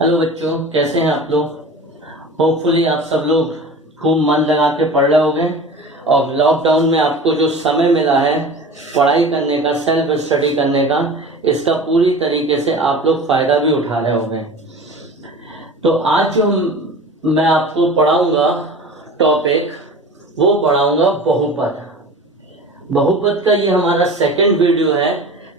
Hello बच्चों, कैसे हैं आप लोग। होपफुली आप सब लोग खूब मन लगा के पढ़ रहे होंगे और लॉकडाउन में आपको जो समय मिला है पढ़ाई करने का, सेल्फ स्टडी करने का, इसका पूरी तरीके से आप लोग फायदा भी उठा रहे होंगे। तो आज जो मैं आपको पढ़ाऊंगा टॉपिक, वो पढ़ाऊंगा बहुपद। बहुपद का ये हमारा सेकंड वीडियो है।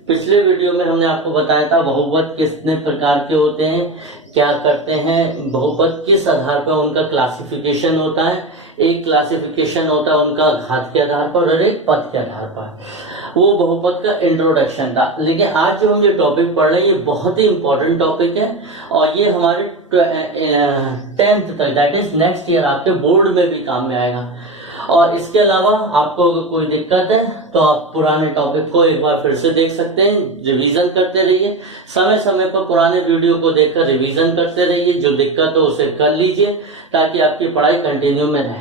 पिछले वीडियो में हमने आपको बताया था बहुपद कितने प्रकार के होते हैं, क्या करते हैं, बहुपद किस आधार पर उनका क्लासिफिकेशन होता है। एक क्लासिफिकेशन होता है उनका घात के आधार पर और एक पद के आधार पर। वो बहुपद का इंट्रोडक्शन था। लेकिन आज जो हम ये टॉपिक पढ़ रहे हैं ये बहुत ही इंपॉर्टेंट टॉपिक है और ये हमारे 10th तक, दैट इज नेक्स्ट ईयर, आपके बोर्ड में भी काम में आएगा। और इसके अलावा आपको अगर कोई दिक्कत है तो आप पुराने टॉपिक को एक बार फिर से देख सकते हैं, रिवीजन करते रहिए। समय समय पर पुराने वीडियो को देखकर रिवीजन करते रहिए। जो दिक्कत हो उसे कर लीजिए ताकि आपकी पढ़ाई कंटिन्यू में रहे।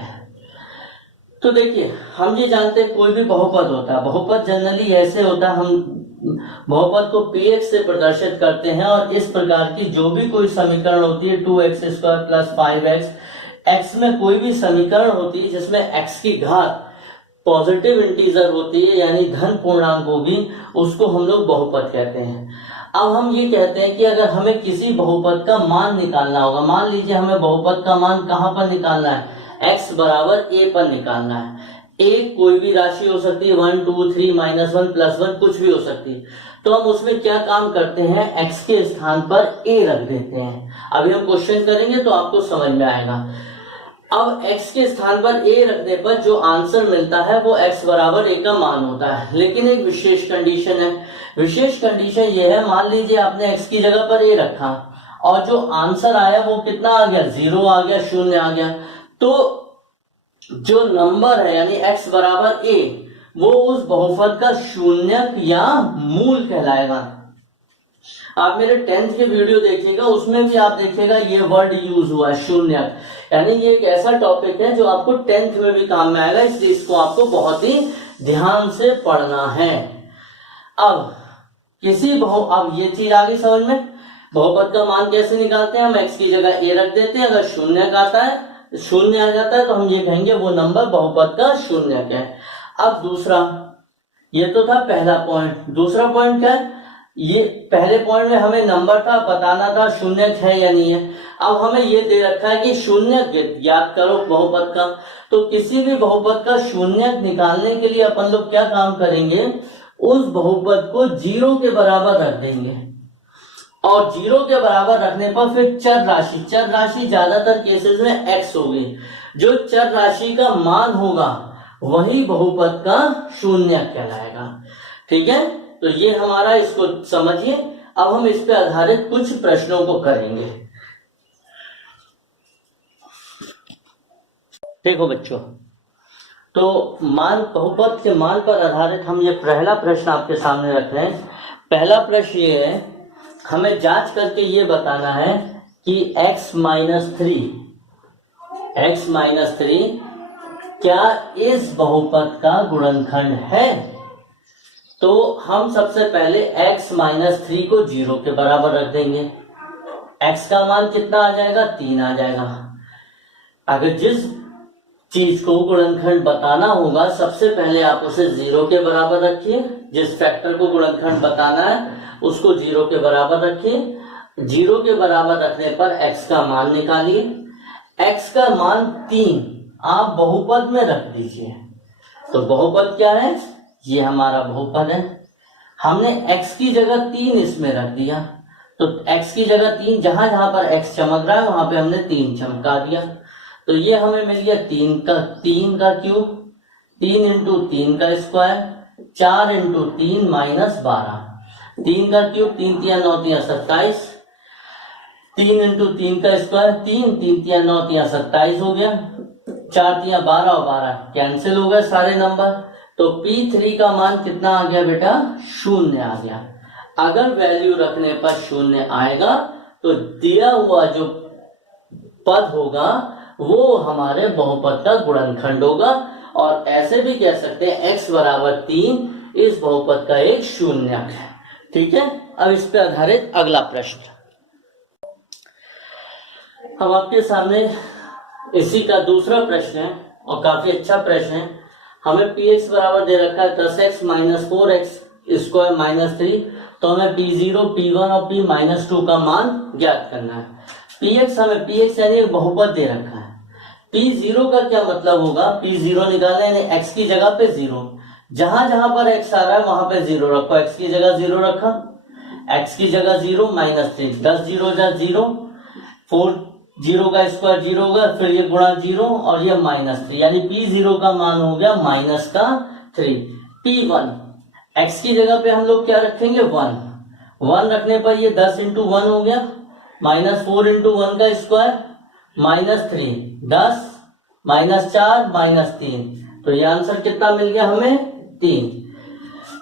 तो देखिए, हम ये जानते हैं कोई भी बहुपद होता है। बहुपद जनरली ऐसे होता है, हम बहुपद को px से प्रदर्शित करते हैं और इस प्रकार की जो भी कोई समीकरण होती है 2x² + 5x, x में कोई भी समीकरण होती है जिसमें x की घात पॉजिटिव इंटीजर होती है यानी धन पूर्णांक होगी, उसको हम लोग बहुपद कहते हैं। अब हम ये कहते हैं कि अगर हमें किसी बहुपद का मान निकालना होगा, मान लीजिए हमें बहुपद का मान कहां पर निकालना है, x बराबर a पर निकालना है। a कोई भी राशि हो सकती है, 1 2 3 -1 +1 कुछ भी हो सकती है। तो हम उसमें क्या काम करते हैं, x के स्थान पर a रख देते हैं। अभी हम क्वेश्चन करेंगे तो आपको समझ में आएगा। अब x के स्थान पर a रखने पर जो आंसर मिलता है वो x बराबर a का मान होता है। लेकिन एक विशेष कंडीशन है। विशेष कंडीशन ये है, मान लीजिए आपने x की जगह पर a रखा और जो आंसर आया वो कितना आ गया, 0 आ गया, 0 आ गया। तो जो नंबर है यानी x बराबर a, वो उस बहुपद का शून्यक या मूल कहलाएगा। आप मेरे 10th के वीडियो देखिएगा, उसमें भी आप देखिएगा ये वर्ड यूज हुआ है, शून्यक। यानी ये एक ऐसा टॉपिक है जो आपको 10th में भी काम में आएगा, इसलिए इसको आपको बहुत ही ध्यान से पढ़ना है। अब ये चीज आ गई समझ में। बहुपद का मान कैसे निकालते हैं, हम x की जगह a रख देते हैं। अगर शून्यक आता है, 0 आ जाता है, तो हम ये कहेंगे वो नंबर बहुपद का शून्यक है। अब दूसरा, ये तो था पहला पॉइंट। दूसरा पॉइंट क्या है, ये पहले पॉइंट में हमें नंबर था, बताना था शून्यक है या नहीं है। अब हमें ये दे रखा है कि शून्यक याद करो बहुपद का। तो किसी भी बहुपद का शून्यक निकालने के लिए अपन लोग क्या काम करेंगे, उस बहुपद को 0 के बराबर रख देंगे और 0 के बराबर रखने पर फिर चर राशि ज्यादातर केसेस में x होगी। जो चर राशि का मान होगा वही बहुपद का शून्यक कहलाएगा। ठीक है, तो ये हमारा, इसको समझिए। अब हम इस पे आधारित कुछ प्रश्नों को करेंगे। देखो बच्चों, तो बहुपद के मान पर आधारित हम ये पहला प्रश्न आपके सामने रख रहे हैं। पहला प्रश्न ये है, हमें जांच करके ये बताना है कि x - 3 क्या इस बहुपद का गुणनखंड है। तो हम सबसे पहले x - 3 को 0 के बराबर रख देंगे। x का मान कितना आ जाएगा, 3 आ जाएगा। अगर जिस चीज को गुणनखंड बताना होगा, सबसे पहले आप उसे 0 के बराबर रखिए। जिस फैक्टर को गुणनखंड बताना है उसको 0 के बराबर रखिए। 0 के बराबर रखने पर x का मान निकालिए। x का मान 3 आप बहुपद में रख दीजिए। तो बहुपद क्या है, ये हमारा बहुपद है। हमने x की जगह 3 इसमें रख दिया, तो x की जगह 3, जहां जहां पर x चमक रहा है वहां पे हमने 3 चमका दिया। तो ये हमें मिल गया 3 का क्यूब, 3 × 3 का स्क्वायर, 4 × 3 - 12। 3 का क्यूब, 3 × 9 = 27, 3 × 3 का स्क्वायर, 3 3 × 9 = 27 हो गया, 4 × 12 और 12 कैंसिल हो गए सारे नंबर। तो P3 का मान कितना आ गया बेटा, 0 आ गया। अगर वैल्यू रखने पर 0 आएगा तो दिया हुआ जो पद होगा वो हमारे बहुपद का गुणनखंड होगा। और ऐसे भी कह सकते हैं x बराबर 3 इस बहुपद का एक शून्यक है। ठीक है, अब इस पे आधारित अगला प्रश्न। अब आपके सामने इसी का दूसरा प्रश्न है और काफी अच्छा प्रश्न है। हमें px बराबर दे रखा है 10x minus 4x square minus 3, तो हमें p0, p1 और p माइनस 2 का मान ज्ञात करना है। px हमें px यानी एक बहुपद दे रखा है। p0 का क्या मतलब होगा, p0 निकालना यानी x की जगह पे 0, जहां जहां पर x आ रहा है वहां पे 0 रखो। x की जगह 0 रखा, x की जगह 0 माइनस 3, 10 0 जा 0, 4 0 का स्क्वायर 0 होगा, फिर ये गुणा 0 और ये माइनस 3, यानी p0 का मान हो गया माइनस का 3। p1 x की जगह पे हम लोग क्या रखेंगे 1 रखने पर ये 10 इंटू 1 हो गया, माइनस 4 इंटू 1 का स्क्वायर माइनस 3, 10 माइनस 4 माइनस 3, तो ये आंसर कितना मिल गया हमें 3।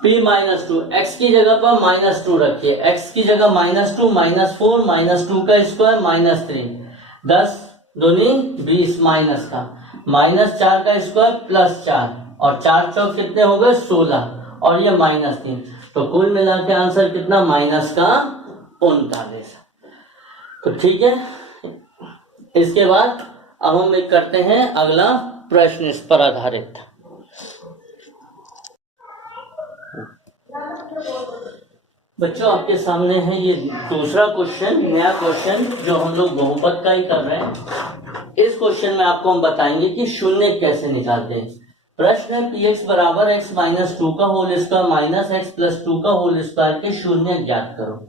p माइनस 2 x की जगह पर माइनस 2 रखिए, x की जगह माइनस 2 माइनस 4 माइनस 2 का स्क्वायर माइनस 3, 10 दूनी 20 माइनस का, माइनस 4 का स्क्वायर प्लस 4 और 4 चौक कितने हो गए 16 और ये माइनस 3, तो कुल मिला के आंसर कितना माइनस का 39। तो ठीक है, इसके बाद अब हम एक करते हैं अगला प्रश्न इस पर आधारित। बच्चों आपके सामने है ये दूसरा क्वेश्चन, नया क्वेश्चन जो हम लोग बहुपद का ही कर रहे हैं। इस क्वेश्चन में आपको हम बताएंगे कि शून्य कैसे निकालते हैं। प्रश्न है px बराबर x माइनस 2 का whole square minus x plus 2 का होल स्क्वायर के शून्य ज्ञात करो।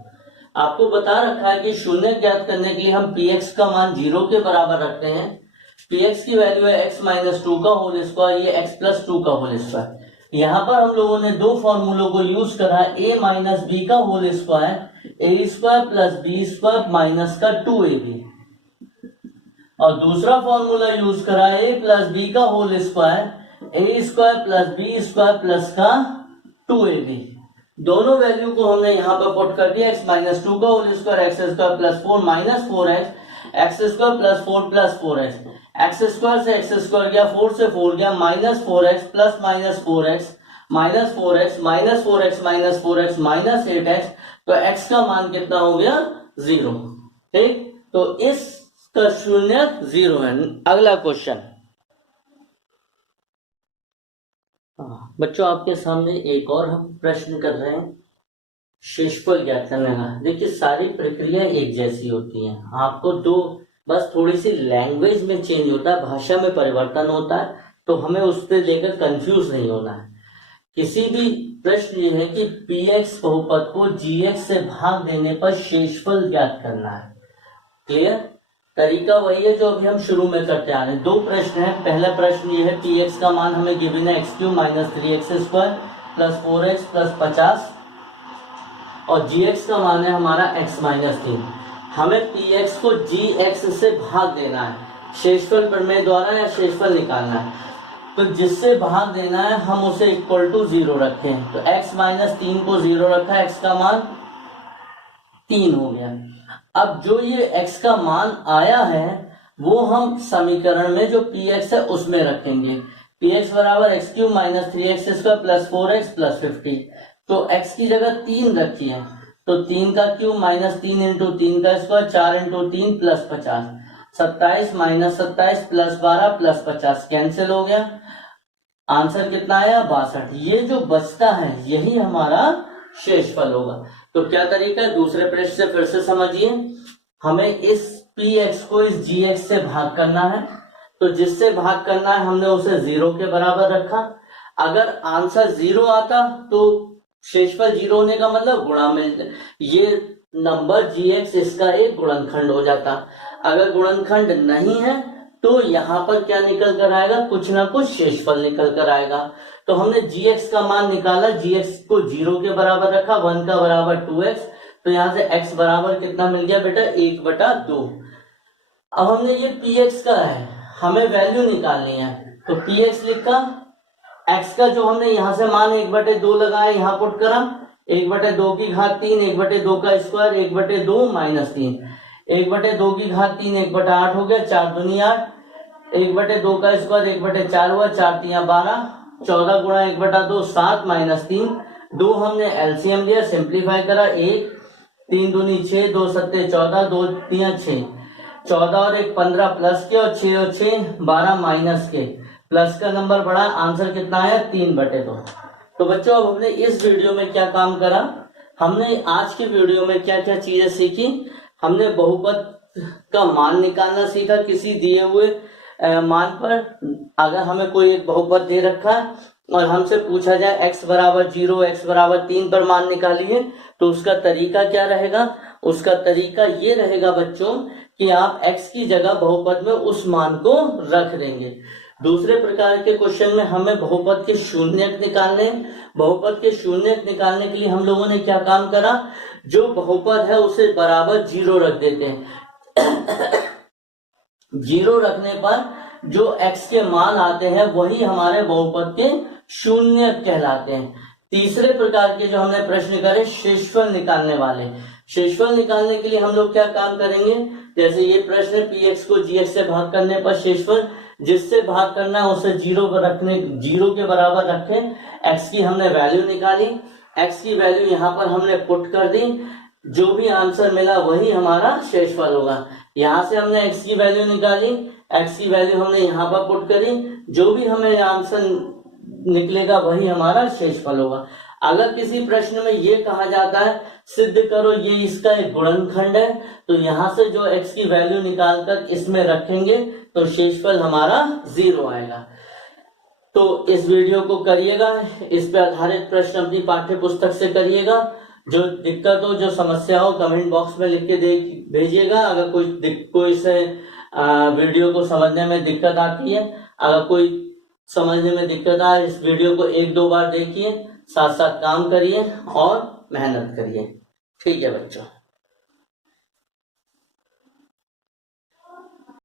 आपको बता रखा है कि शून्य ज्ञात करने के लिए हम px का मान 0 के बराबर रखते हैं। px की वैल्यू है x माइनस 2 का होल स्क्वायर, ये x प्लस 2 का होल स्क्वायर। यहाँ पर हम लोगों ने दो फॉर्मूलों को यूज करा है, a माइनस बी का whole square, A square plus B square minus का 2ab, और दूसरा फॉर्मूला यूज करा है a प्लस बी का whole square, A square plus B square plus का 2ab। दोनों वैल्यू को हमने यहाँ पर पुट कर दिया, x माइनस 2 का whole square x square plus 4 minus 4x, x square plus 4 plus 4x, x square से एक्स स्क्वायर गया, 4 से 4 गया, minus 4x plus minus 4x minus 4x minus 4x minus 4x minus 8x, तो x का मान कितना हो गया 0। ठीक, तो इसका शून्य 0 है। अगला क्वेश्चन बच्चों आपके सामने एक और हम प्रश्न कर रहे हैं शेषफल ज्ञात करने का। देखिए सारी प्रक्रिया एक जैसी होती है, आपको दो बस थोड़ी सी लैंग्वेज में चेंज होता है, भाषा में परिवर्तन होता है, तो हमें उससे लेकर कंफ्यूज नहीं होना है। किसी भी प्रश्न ये है कि px बहुपद को gx से भाग देने पर शेषफल ज्ञात करना है। क्लियर, तरीका वही है जो अभी हम शुरू में करते आ रहे हैं। दो प्रश्न है, पहला प्रश्न ये है px का मान हमें गिवन है x cube minus 3x square plus 4x plus 50 और gx का मान है हमारा x माइनस 3। हमें px को gx से भाग देना है, शेषफल प्रमेय द्वारा या शेषफल निकालना है। तो जिससे भाग देना है हम उसे इक्वल टू 0 रखें, तो x माइनस 3 को 0 रखा, x का मान 3 हो गया। अब जो ये x का मान आया है वो हम समीकरण में जो px है उसमें रखेंगे। px बराबर x cube minus 3x square plus 4x plus 50, तो x की जगह 3 रखी है, तो 3 का क्यूब माइनस 3 इंटू 3 का square 4 into 3 plus 50, 27 minus 27 plus 12 plus 50 cancel हो गया, आंसर कितना आया 62। ये जो बचता है यही हमारा शेषफल होगा। तो क्या तरीका है, दूसरे प्रश्न से फिर से समझिए। हमें इस px को इस gx से भाग करना है, तो जिससे भाग करना है हमने उसे 0 के बराबर रखा। अगर आंसर 0 आता तो शेषफल 0 होने का मतलब गुणा में ये नंबर gx इसका एक गुणनखंड हो जाता। अगर गुणनखंड नहीं है तो यहाँ पर क्या निकल कर आएगा, कुछ ना कुछ शेषफल निकल कर आएगा। तो हमने gx का मान निकाला, gx को 0 के बराबर रखा, 1 का बराबर 2x, तो यहाँ से x बराबर कितना मिल गया बेटा 1/2। अब हमने ये px का है, हमें वैल्यू निकालनी है, तो px लिखा, x का जो हमने यहाँ से मान 1/2 लगाया, यहाँ पुट करा, 1/2 की घात 3, 1/2 का स्क्वायर 1/2 माइनस 3, 1/2 की घात 3 1/8 हो गया, 4 दूनी 8, 1/2 का स्क्वायर 1/4 हुआ, 4 3 12, 14 गुणा 1/2 7 माइनस 3, 2 हमने एलसीएम लिया, सिंप्लीफाई करा, 1 3 दूनी 6, 2 7 14, 2 3 6, 14 और 1 15 प्लस के, और 6 और 6 12 माइनस के। प्लस का नंबर बड़ा, आंसर कितना है 3/2। तो बच्चों अब हमने इस वीडियो में क्या काम करा, हमने आज की वीडियो में क्या क्या चीजें सीखी। हमने बहुपद का मान निकालना सीखा। किसी दिए हुए मान पर अगर हमें कोई एक बहुपद दे रखा है और हमसे पूछा जाए x बराबर 0, x बराबर 3 पर मान निकालिए, तो उसका तरीका क्या रहेगा। उसका तरीका ये रहेगा बच्चों कि आप x की जगह बहुपद में उस मान को रख देंगे। दूसरे प्रकार के क्वेश्चन में हमें बहुपद के शून्यक निकालने। बहुपद के शून्यक निकालने के लिए हम लोगों ने क्या काम करा, जो बहुपद है उसे बराबर 0 रख देते हैं। 0 रखने पर जो x के मान आते हैं वही हमारे बहुपद के शून्यक कहलाते हैं। तीसरे प्रकार के जो हमने प्रश्न करे शेषफल निकालने वाले। शेषफल निकालने के लिए हम लोग क्या काम करेंगे, जैसे ये प्रश्न px को gx से भाग करने पर शेषफल जिससे भाग करना है उसे 0 के बराबर रखें। x की हमने वैल्यू निकाली, x की वैल्यू यहाँ पर हमने पुट कर दी, जो भी आंसर मिला वही हमारा शेषफल होगा। यहाँ से हमने x की वैल्यू निकाली, x की वैल्यू हमने यहाँ पर पुट करी, जो भी हमें आंसर निकलेगा वही हमारा शेषफल होगा। अगर किसी प्रश्न में ये कहा जाता है सिद्ध करो ये इसका एक गुणनखंड है, तो यहाँ से जो x की वैल्यू निकालकर इसमें रखेंगे तो शेषफल हमारा 0 आएगा। तो इस वीडियो को करिएगा, इस पे आधारित प्रश्न अपनी पाठ्य पुस्तक से करिएगा। जो दिक्कत हो, जो समस्या हो, कमेंट बॉक्स में लिख के भेजिएगा। अगर कोई से वीडियो को समझने में दिक्कत आती है, अगर कोई समझने में दिक्कत आए, इस वीडियो को 1-2 बार देखिए, साथ साथ काम करिए और मेहनत करिए। ठीक है बच्चों।